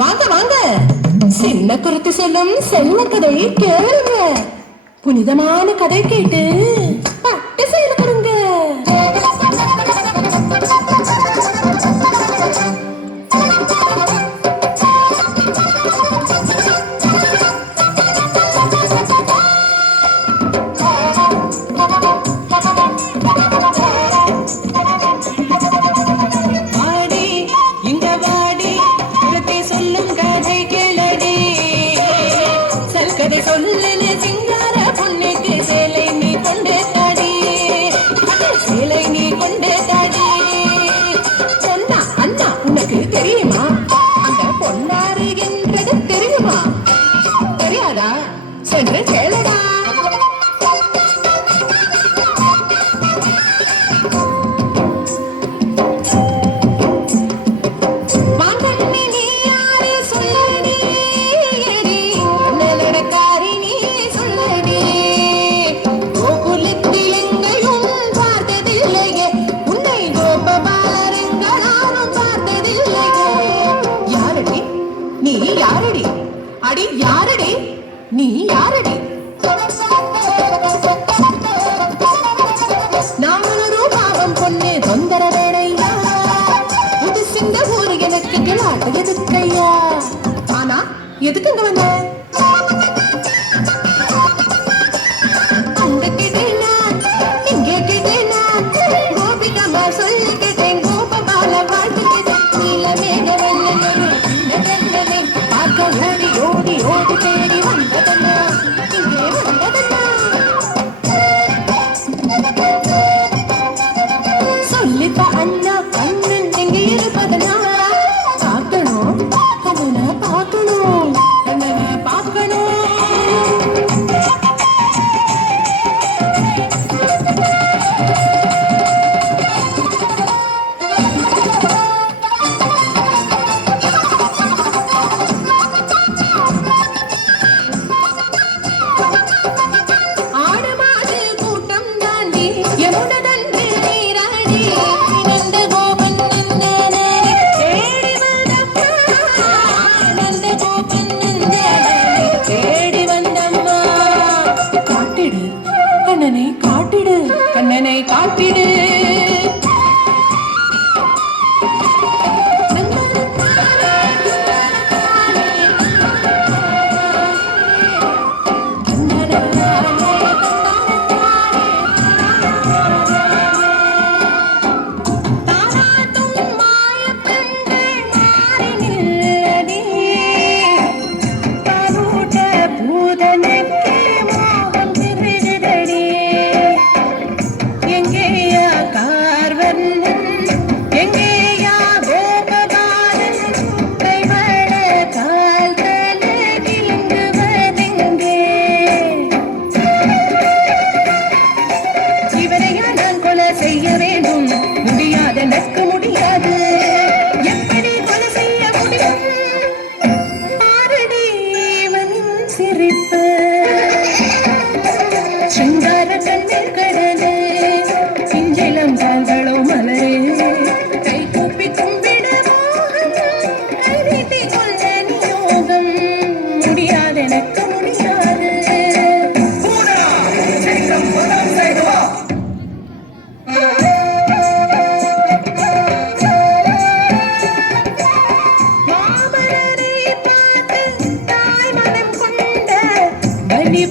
வாங்க வாங்க, சின்ன குருத்து சொல்லும் செல்ல கதை கேளுங்க. புனிதமான கதை கேட்டு பட்டு செய்து கொடுங்க. சென்று கேளடா. அடி யாரடி நீ? யாரடி? நானொரு பாவம் பொண்ணு தொந்தர வேணையா, புது சிந்த ஊரு எனக்கு கிளாட்டு எதுக்கையா? ஆனா எதுக்குங்க வந்த? அங்க கேட்டேன் நான், இங்கே கேட்டேன் நான், கோபிகமா சொல்லி கேட்டேன், கோபபால வாழ்த்து கேட்டேன், நீல மேக வெள்ளனே பார்க்க ஓடி ஓடி ஓடி தேடி வந்ததன்னா, இங்கே வந்ததன்னா. சொல்லித்த அண்ணா கண்ணன் எங்கே இருப்பதனா? பார்க்கணும் அவனை பார்க்கணும், அண்ணனை பார்க்கணும். கண்ணனை காட்டிடு.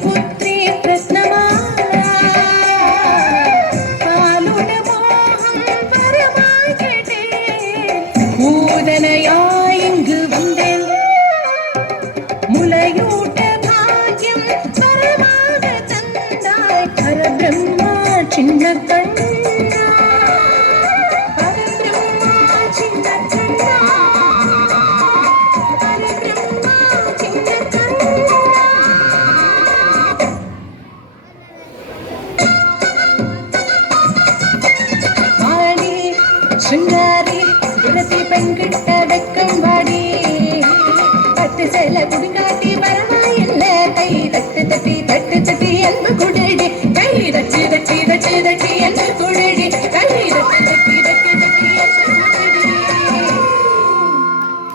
புத்ரி கிருஷ்ணமாலா பாலுட மோகம் பரமாய் கேட்டேன், பூதனையாய் இங்கு வந்தேன், முலையூட்ட பாக்கியம் பரமாக தந்தாய், பரபிரம்மா சின்ன கண்ணா, பரபிரம்மா சின்ன கண்ணா, பரபிரம்மா சின்ன கண்ணா. சிங்காரி விரத்தி பெண்கிட்ட வெக்கம் வாடி, பட்டு சேல குடிங்காட்டி பரவாயில்ல, கை தட்டு தட்டி தட்டு தட்டி அன்பு குடடி, கை தட்டி தட்டி